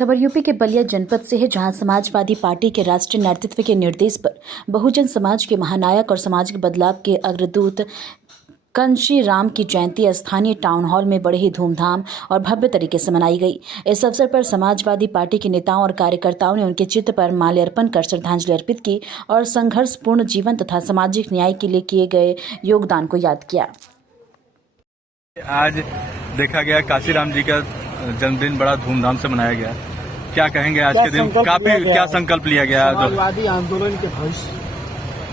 खबर यूपी के बलिया जनपद से है, जहां समाजवादी पार्टी के राष्ट्रीय नेतृत्व के निर्देश पर बहुजन समाज के महानायक और सामाजिक बदलाव के अग्रदूत कांशी राम की जयंती स्थानीय टाउन हॉल में बड़े ही धूमधाम और भव्य तरीके से मनाई गई। इस अवसर पर समाजवादी पार्टी के नेताओं और कार्यकर्ताओं ने उनके चित्र पर माल्यार्पण कर श्रद्धांजलि अर्पित की और संघर्षपूर्ण जीवन तथा सामाजिक न्याय के लिए किए गए योगदान को याद किया। आज देखा गया कांशीराम जी का जन्मदिन बड़ा धूमधाम से मनाया गया। क्या कहेंगे आज के दिन काफी क्या संकल्प लिया गया? समाजवादी आंदोलन के भविष्य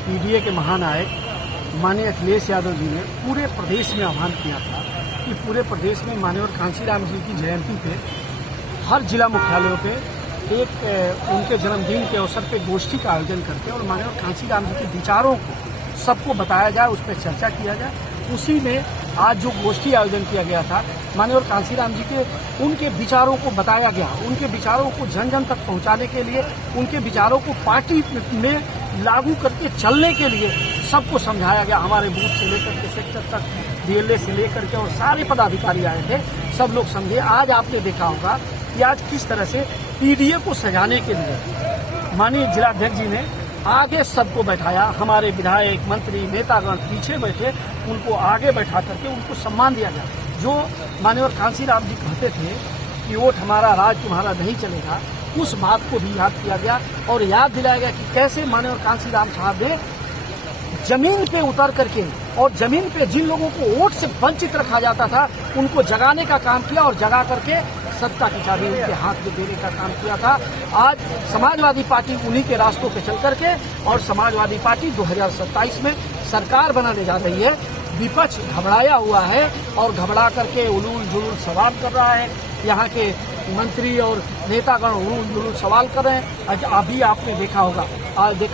पीडीए के महानायक माननीय अखिलेश यादव जी ने पूरे प्रदेश में आह्वान किया था कि पूरे प्रदेश में माननीय कांशीराम जी की जयंती पे हर जिला मुख्यालयों पे एक उनके जन्मदिन के अवसर पे गोष्ठी का आयोजन करके और माननीय कांशीराम जी के विचारों को सबको बताया जाए, उस पर चर्चा किया जाए। उसी में आज जो गोष्ठी आयोजन किया गया था, माननीय कांशीराम जी के उनके विचारों को बताया गया, उनके विचारों को जन जन तक पहुंचाने के लिए, उनके विचारों को पार्टी में लागू करके चलने के लिए सबको समझाया गया। हमारे बूथ से लेकर के सेक्टर तक, डीएलए से लेकर के और सारे पदाधिकारी आए थे, सब लोग समझे। आज आपने देखा होगा कि आज किस तरह से पीडीए को सजाने के लिए माननीय जिलाध्यक्ष जी ने आगे सबको बैठाया। हमारे विधायक, मंत्री, नेतागण पीछे बैठे, उनको आगे बैठा करके उनको सम्मान दिया गया। जो माननीय कांशीराम जी कहते थे कि वोट हमारा, राज तुम्हारा नहीं चलेगा, उस बात को भी याद किया गया और याद दिलाया गया कि कैसे माननीय कांशीराम साहब ने जमीन पे उतर करके और जमीन पे जिन लोगों को वोट से वंचित रखा जाता था उनको जगाने का काम किया और जगा करके सत्ता की चाबी उनके हाथ में देने का काम किया था। आज समाजवादी पार्टी उन्हीं के रास्तों पे चल करके और समाजवादी पार्टी 2027 में सरकार बनाने जा रही है। विपक्ष घबराया हुआ है और घबरा करके उलूल जुलूल सवाल कर रहा है। यहाँ के मंत्री और नेतागण उलूल जुलूल सवाल कर रहे हैं। आज अभी आपने देखा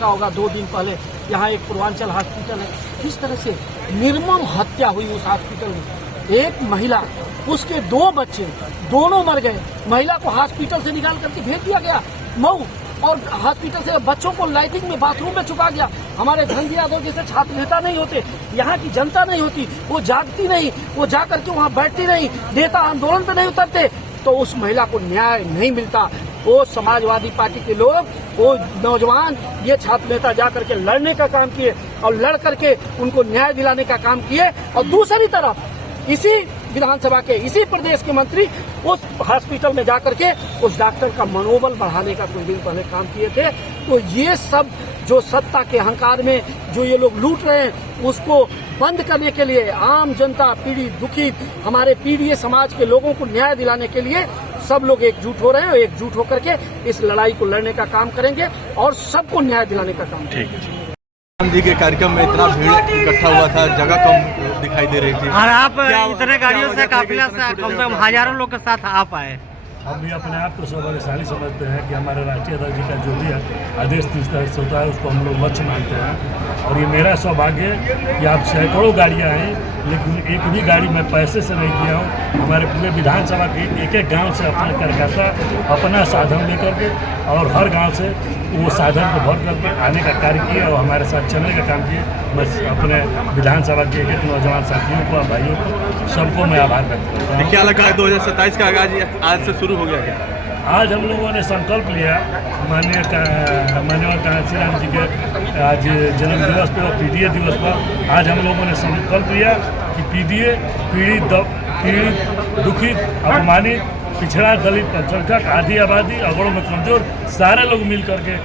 होगा 2 दिन पहले यहाँ एक पूर्वांचल हॉस्पिटल है, किस तरह से निर्मम हत्या हुई उस हॉस्पिटल में। एक महिला, उसके 2 बच्चे, दोनों मर गए। महिला को हॉस्पिटल से निकाल करके भेज दिया गया मऊ, और हॉस्पिटल से बच्चों को लाइटिंग में, बाथरूम में छुपा गया। हमारे धनजी यादव जैसे छात्र नेता नहीं होते, यहाँ की जनता नहीं होती, वो जागती नहीं, वो जा करके वहाँ बैठती नहीं, नेता आंदोलन पे नहीं उतरते, तो उस महिला को न्याय नहीं मिलता। वो समाजवादी पार्टी के लोग, वो नौजवान, ये छात्र नेता जा करके लड़ने का काम किए और लड़ करके उनको न्याय दिलाने का काम किए। और दूसरी तरफ इसी विधानसभा के, इसी प्रदेश के मंत्री उस हॉस्पिटल में जाकर के उस डॉक्टर का मनोबल बढ़ाने का कुछ दिन पहले काम किए थे। तो ये सब जो सत्ता के अहंकार में जो ये लोग लूट रहे हैं, उसको बंद करने के लिए आम जनता, पीड़ित, दुखित, हमारे पीड़ित समाज के लोगों को न्याय दिलाने के लिए सब लोग एकजुट हो रहे हैं। एकजुट होकर के इस लड़ाई को लड़ने का काम करेंगे और सबको न्याय दिलाने का काम करेंगे। जी के कार्यक्रम में इतना भीड़ इकट्ठा हुआ था, जगह कम दिखाई दे रही थी और आप इतने गाड़ियों से, काफिला से कम से कम हजारों लोग के साथ आप आए। हम भी अपने आप को सौभाग्यशाली समझते हैं कि हमारे राष्ट्रीय अध्यक्ष जी का जो भी आदेश होता है उसको हम लोग लक्ष्य मानते हैं। और ये मेरा सौभाग्य है कि आप सैकड़ों गाड़ियाँ हैं, लेकिन एक भी गाड़ी मैं पैसे से नहीं किया हूँ। हमारे पूरे विधानसभा के एक गांव से अपना कार्यकर्ता अपना साधन लेकर के और हर गांव से वो साधन को भर करके आने का कार्य किए और हमारे साथ चलने का काम किए। मैं अपने विधानसभा के एक नौजवान साथियों को, भाइयों को, सबको मैं आभार व्यक्त करता हूँ। क्या लगा 2027 का आगाज आज से शुरू हो गया क्या? आज हम लोगों ने संकल्प लिया माननीय कांशीराम जी के आज जन्म दिवस पर और पीडीए दिवस पर आज हम लोगों ने संकल्प लिया कि पीडीए पीड़ित, दुखित, अपमानित, पिछड़ा, दलित, अल्पसंख्यक, आधी आबादी, अगड़ों में कमजोर, सारे लोग मिल करके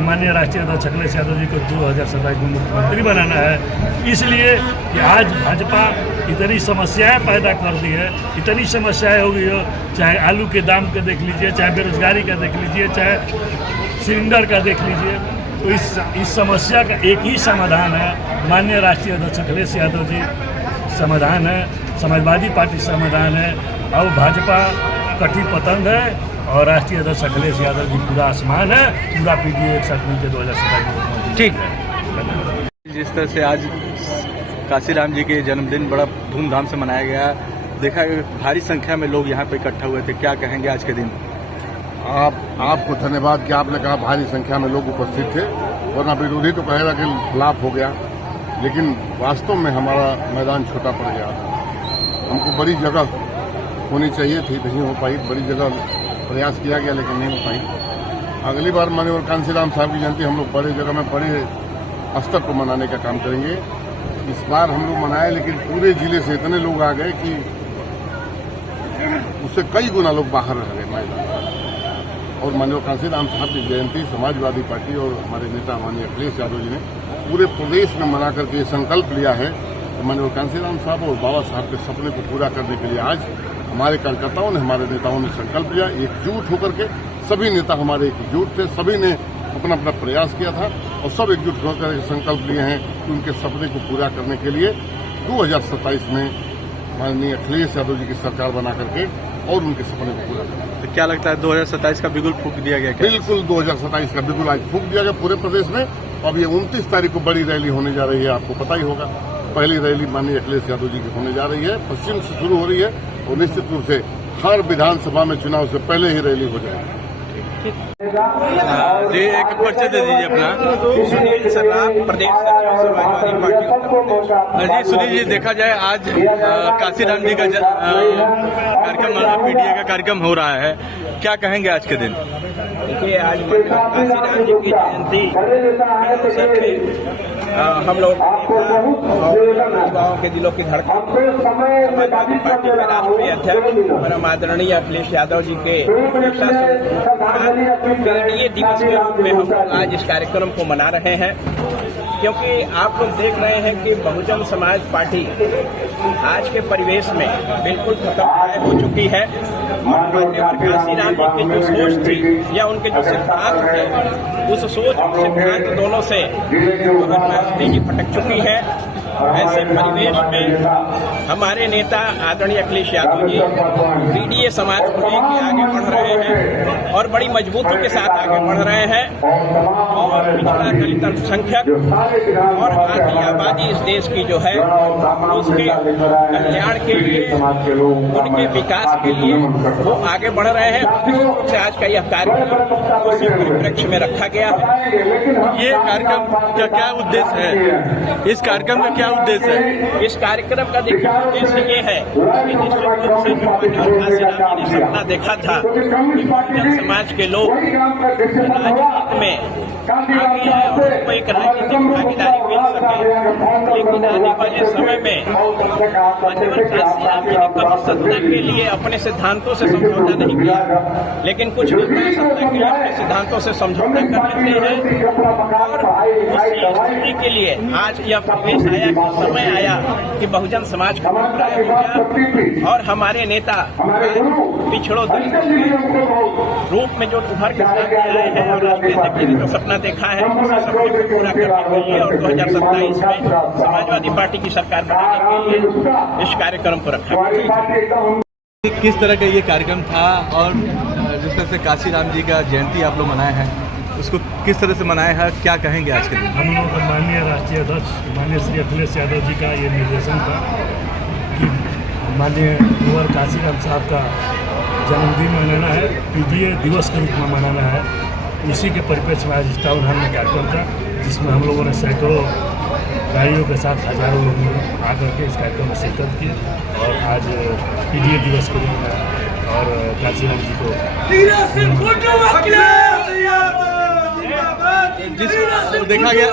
माननीय राष्ट्रीय अध्यक्ष अखिलेश यादव जी को 2027 में मुख्यमंत्री बनाना है। इसलिए कि आज भाजपा इतनी समस्याएं पैदा कर दी है, इतनी समस्याएं हो गई हो, चाहे आलू के दाम का देख लीजिए, चाहे बेरोजगारी का देख लीजिए, चाहे सिलेंडर का देख लीजिए। तो इस समस्या का एक ही समाधान है, माननीय राष्ट्रीय अध्यक्ष अखिलेश यादव जी समाधान है, समाजवादी पार्टी समाधान है। अब भाजपा कटी पतंग है और राष्ट्रीय अध्यक्ष अखिलेश यादव जी पूरा आसमान है, पूरा पीडीए एक साथ मिलकर 2027 ठीक है। जिस तरह से आज कांशीराम जी के जन्मदिन बड़ा धूमधाम से मनाया गया, देखा भारी संख्या में लोग यहाँ पे इकट्ठा हुए थे, क्या कहेंगे आज के दिन? आपको धन्यवाद कि आपने कहा भारी संख्या में लोग उपस्थित थे, वरना विरोधी तो कहेगा कि फ्लॉप हो गया, लेकिन वास्तव में हमारा मैदान छोटा पड़ गया। हमको बड़ी जगह होनी चाहिए थी, नहीं हो पाई। बड़ी जगह प्रयास किया गया लेकिन नहीं हो पाई। अगली बार माननीय कांशीराम साहब की जयंती हम लोग बड़े जगह में बड़े स्तर पर मनाने का काम करेंगे। इस बार हम लोग मनाए लेकिन पूरे जिले से इतने लोग आ गए कि उससे कई गुना लोग बाहर रह गए मैदान। और माननीय कांशीराम साहब की जयंती समाजवादी पार्टी और हमारे नेता माननीय अखिलेश यादव जी ने पूरे प्रदेश में मना करके ये संकल्प लिया है कि माननीय कांशीराम साहब और बाबा साहब के सपने को पूरा करने के लिए आज हमारे कार्यकर्ताओं ने, हमारे नेताओं ने संकल्प लिया। एकजुट होकर के सभी नेता हमारे एकजुट थे, सभी ने अपना अपना प्रयास किया था और सब एकजुट होकर संकल्प लिए हैं कि उनके सपने को पूरा करने के लिए 2027 में माननीय अखिलेश यादव जी की सरकार बना करके और उनके सपने को पूरा करना। तो क्या लगता है 2027 का बिगुल फूंक दिया गया क्या? बिल्कुल 2027 का बिगुल आज फूंक दिया गया पूरे प्रदेश में। अब ये 29 तारीख को बड़ी रैली होने जा रही है, आपको पता ही होगा। पहली रैली माननीय अखिलेश यादव जी की होने जा रही है, पश्चिम से शुरू हो रही है और निश्चित रूप से हर विधानसभा में चुनाव से पहले ही रैली हो जाएगी। जी एक परिचय दे दीजिए अपना। सुनील सर्राफ, प्रदेश सचिव समाजवादी पार्टी उत्तर प्रदेश। जी सुनील जी, देखा जाए आज कांशीराम जी का कार्यक्रम, पीडीए का कार्यक्रम हो रहा है, क्या कहेंगे आज के दिन? देखिए, आज कांशीराम जी की जयंती अवसर पे हम लोग युवाओं के दिलों की धड़कन समाजवादी पार्टी के राष्ट्रीय अध्यक्ष परम आदरणीय अखिलेश यादव जी के पीडीए दिवस के रूप में हम आज इस कार्यक्रम को मना रहे हैं, क्योंकि आप लोग देख रहे हैं कि बहुजन समाज पार्टी आज के परिवेश में बिल्कुल खत्म हो चुकी है। माननीय कांशीराम जी की जो सोच थी या उनके जो सिद्धांत थे, उस सोच सिद्धांत दोनों से तेजी फटक चुकी है। ऐसे परिवेश में हमारे नेता आदरणीय अखिलेश यादव जी पीडीए समाज को लेकर आगे बढ़ रहे हैं और बड़ी मजबूती के साथ आगे बढ़ रहे हैं और पिछड़ा दलित अल्पसंख्यक और आधी आबादी इस देश की जो है उसके कल्याण के लिए, उनके विकास के लिए वो आगे बढ़ रहे हैं। निश्चित से आज का यह कार्यक्रम उसी परिप्रेक्ष्य में रखा गया है। ये कार्यक्रम का क्या उद्देश्य है? इस कार्यक्रम का क्या उद्देश्य है? इस कार्यक्रम का देखिए उद्देश्य ये है कि निश्चित रूप से जो कांशीराम जी ने सपना देखा था कि बहुजन समाज के लोग राजनीति में आगे आए और उनको एक राजनीतिक भागीदारी मिल सके, लेकिन आने वाले समय में माननीय कांशीराम जी ने कभी सत्ता के लिए अपने सिद्धांतों से समझौता नहीं किया, लेकिन कुछ नेता सत्ता के लिए अपने सिद्धांतों से समझौता कर लेते हैं और उसी स्थिति के लिए आज यह प्रवेश आया कि समय आया कि बहुजन समाज का अभिप्राय हो गया और हमारे नेता पिछड़ों दलितों के रूप में जो उभर के सामने आए हैं और राष्ट्रीय अध्यक्ष ने जो सपना देखा है उसी सपने को पूरा करने के लिए और 2027 में समाजवादी पार्टी की सरकार बनाने के लिए इस कार्यक्रम को रखा गया। किस तरह का ये कार्यक्रम था और जिस तरह से कांशीराम जी का जयंती आप लोग मनाए हैं, उसको किस तरह से मनाए हैं, क्या कहेंगे आज के दिन? हम लोगों का माननीय राष्ट्रीय अध्यक्ष माननीय श्री अखिलेश यादव जी का ये निर्देशन था कि माननीय कुंवर कांशीराम साहब का जन्मदिन मनाना है, पीडीए दिवस के रूप में मनाना है। उसी के परिप्रेक्ष्य में आज इस टाउन हॉल में कार्यक्रम था, जिसमें हम लोगों ने सैकड़ों गाड़ियों के साथ हजारों लोग आकर के इस कार्यक्रम में शिरकत की और आज पीडीए दिवस के रूप में और कांशीराम जी को जिस देखा गया